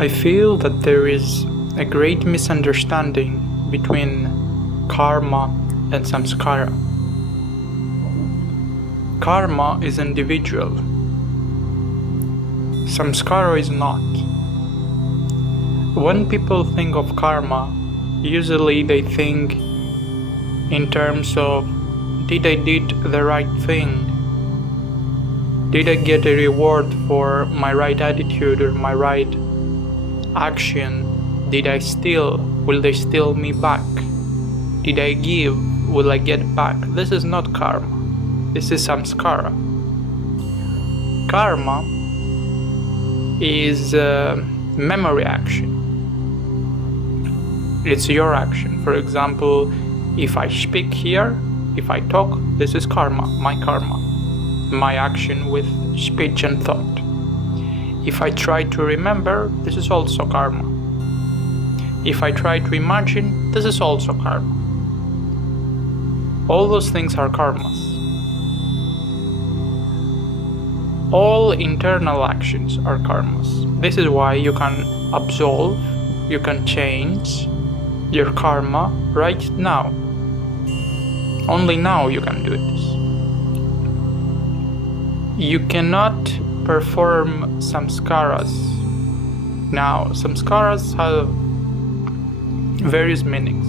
I feel that there is a great misunderstanding between karma and samskara. Karma is individual. Samskara is not. When people think of karma, usually they think in terms of, did I did the right thing? Did I get a reward for my right attitude or my right action? Did I steal? Will they steal me back? Did I give? Will I get back? This is not karma. This is samskara. Karma is a memory action. It's your action. For example, if I speak here, if I talk, this is karma, my action with speech and thought. If I try to remember, this is also karma. If I try to imagine, this is also karma. All those things are karmas. All internal actions are karmas. This is why you can absolve, you can change your karma right now. Only now you can do this. You cannot perform samskaras. Now, samskaras have various meanings.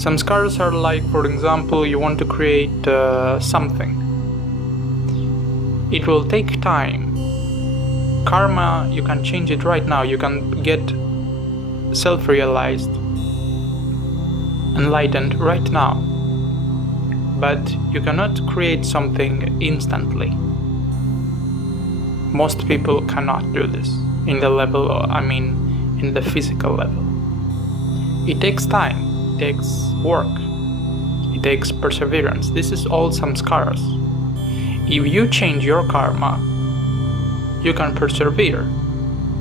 Samskaras are like, for example, you want to create something. It will take time. Karma, you can change it right now. You can get self-realized, enlightened right now. But you cannot create something instantly. Most people cannot do this in the level, in the physical level. It takes time, it takes work, it takes perseverance. This is all samskaras. If you change your karma, you can persevere,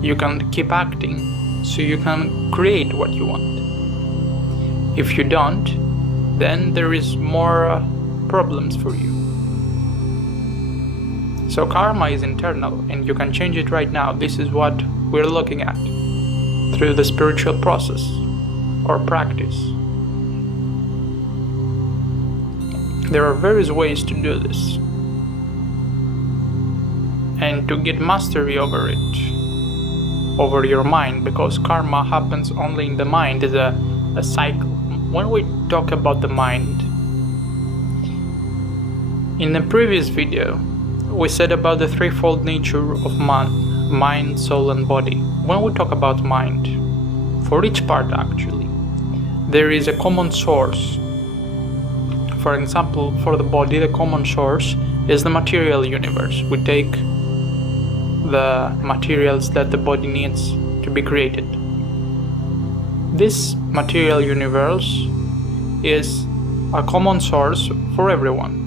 you can keep acting, so you can create what you want. If you don't, then there is more problems for you. So karma is internal and you can change it right now. This is what we're looking at through the spiritual process or practice. There are various ways to do this and to get mastery over it, over your mind, because karma happens only in the mind, is a cycle. When we talk about the mind, in the previous video, we said about the threefold nature of man, mind, soul and body. When we talk about mind, for each part actually, there is a common source. For example, for the body, the common source is the material universe. We take the materials that the body needs to be created. This material universe is a common source for everyone.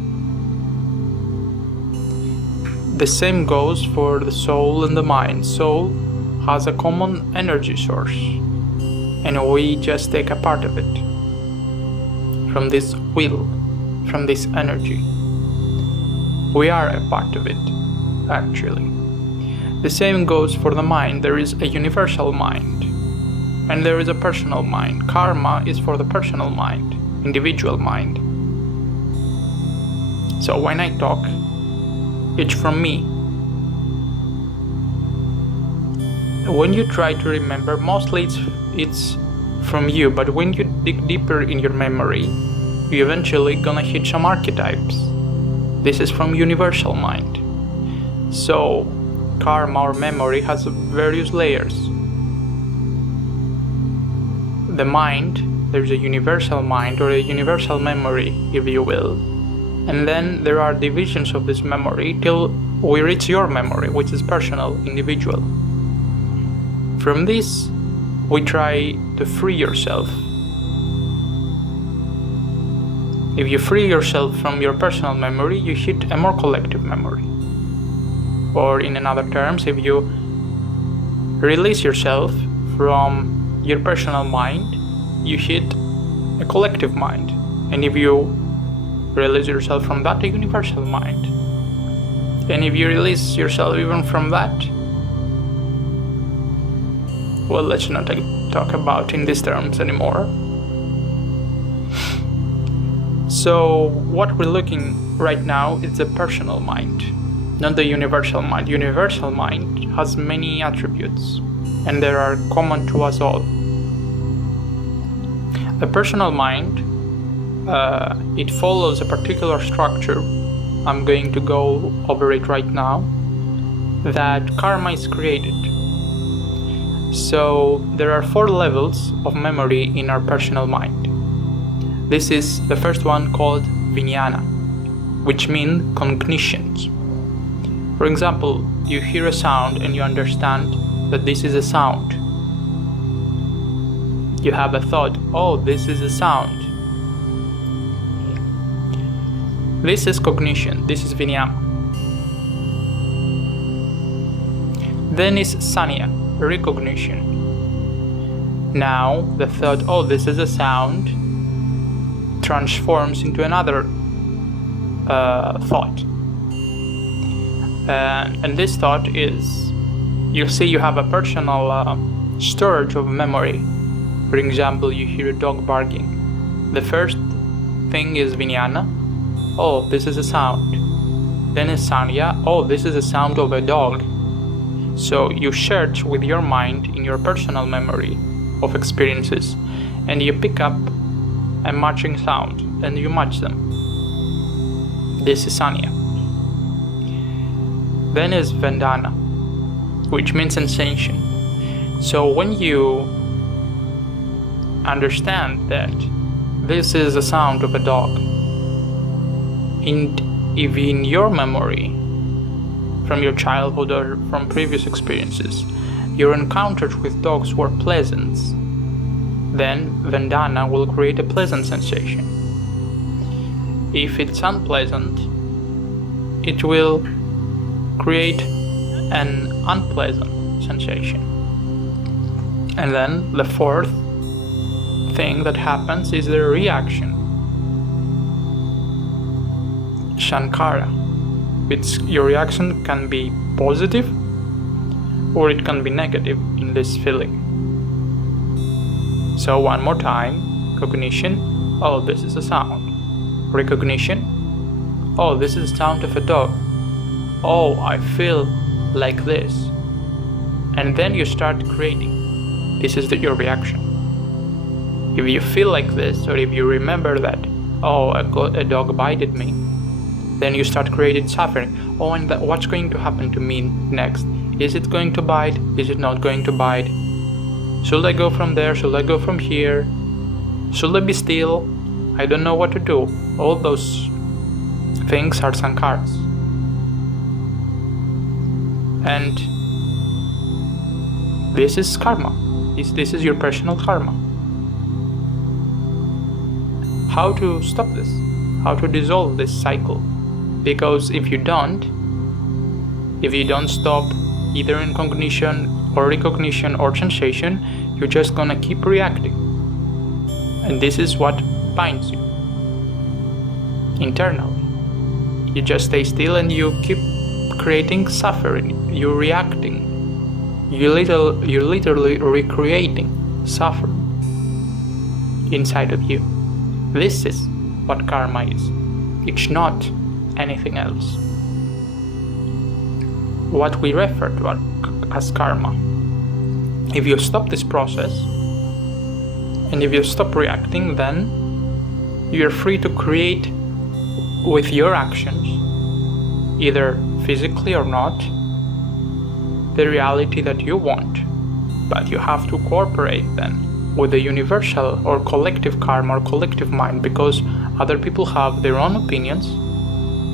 The same goes for the soul and the mind. Soul has a common energy source, and we just take a part of it from this will, from this energy. We are a part of it, actually. The same goes for the mind. There is a universal mind, and there is a personal mind. Karma is for the personal mind, individual mind. So when I talk, it's from me. When you try to remember, mostly it's from you, but when you dig deeper in your memory, you eventually gonna hit some archetypes. This is from universal mind. So karma or memory has various layers. The mind, there's a universal mind or a universal memory, if you will. And then there are divisions of this memory till we reach your memory, which is personal, individual. From this, we try to free yourself. If you free yourself from your personal memory, you hit a more collective memory. Or in other terms, if you release yourself from your personal mind, you hit a collective mind. And if you release yourself from that, a universal mind. And if you release yourself even from that, well, let's not talk about in these terms anymore. So what we're looking right now is the personal mind, not the universal mind. Universal mind has many attributes, and they are common to us all. The personal mind, it follows a particular structure. I'm going to go over it right now, that karma is created. So there are 4 levels of memory in our personal mind. This is the first one, called vijnana, which means cognitions. For example, you hear a sound and you understand that this is a sound. You have a thought, oh, this is a sound. This is cognition, this is vijnana. Then is sanya, recognition. Now the thought, oh, this is a sound, transforms into another thought. And this thought is, you see, you have a personal storage of memory. For example, you hear a dog barking. The first thing is vijnana. Oh, this is a sound. Then is sanya. Oh, this is a sound of a dog. So you search with your mind in your personal memory of experiences, and you pick up a matching sound and you match them. This is sanya. Then is vedana, which means sensation. So when you understand that this is the sound of a dog, and if in your memory from your childhood or from previous experiences your encounters with dogs were pleasant, then vedana will create a pleasant sensation. If it's unpleasant, it will create an unpleasant sensation. And then the fourth thing that happens is the reaction, shankara. Your reaction can be positive or it can be negative in this feeling. So one more time, cognition, oh, this is a sound. Recognition, oh, this is the sound of a dog. Oh, I feel like this. And then you start creating. This is your reaction. If you feel like this, or if you remember that, oh, a dog bited me, then you start creating suffering. Oh, and what's going to happen to me next? Is it going to bite? Is it not going to bite? Should I go from there? Should I go from here? Should I be still? I don't know what to do. All those things are sankharas. And this is karma. This is your personal karma. How to stop this? How to dissolve this cycle? Because if you don't stop either in cognition or recognition or sensation, you're just gonna keep reacting. And this is what binds you internally. You just stay still and you keep creating suffering. You're reacting. You're literally recreating suffering inside of you. This is what karma is. It's not anything else. What we refer to as karma. If you stop this process and if you stop reacting, then you're free to create with your actions, either physically or not, the reality that you want. But you have to cooperate then with the universal or collective karma or collective mind, because other people have their own opinions.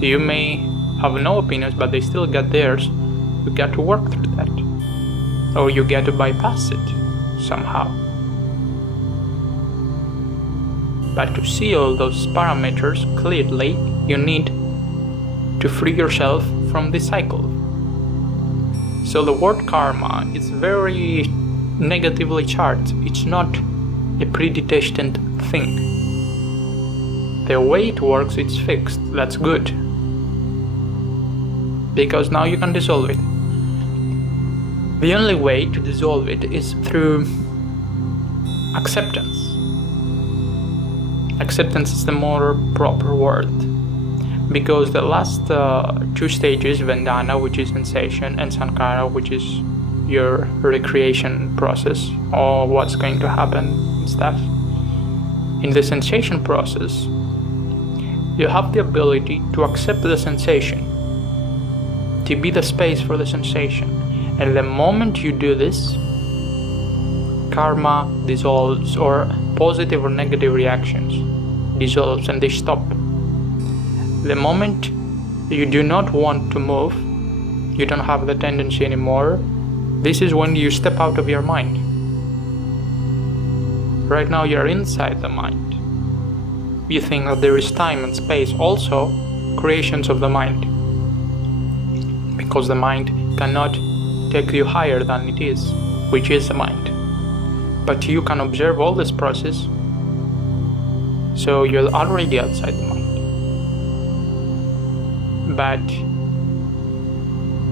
You may have no opinions, but they still get theirs. You get to work through that, or you get to bypass it somehow. But to see all those parameters clearly, you need to free yourself from this cycle. So the word karma is very negatively charged. It's not a predestined thing. The way it works, it's fixed. That's good, because now you can dissolve it. The only way to dissolve it is through acceptance. Acceptance is the more proper word, because the last two stages, Vandana, which is sensation, and Sankhara, which is your recreation process, or what's going to happen and stuff. In the sensation process, you have the ability to accept the sensation, to be the space for the sensation. And the moment you do this, karma dissolves, or positive or negative reactions dissolves, and they stop. The moment you do not want to move, you don't have the tendency anymore, this is when you step out of your mind. Right now you're inside the mind. You think that there is time and space, also creations of the mind, because the mind cannot take you higher than it is, which is the mind. But you can observe all this process, so you're already outside the mind. But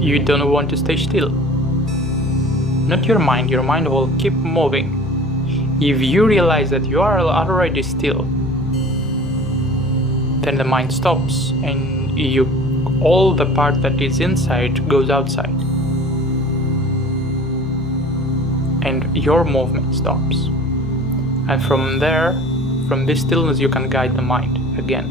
you don't want to stay still. Not your mind will keep moving. If you realize that you are already still, then the mind stops, and all the part that is inside goes outside. And your movement stops. And from there, from this stillness, you can guide the mind again.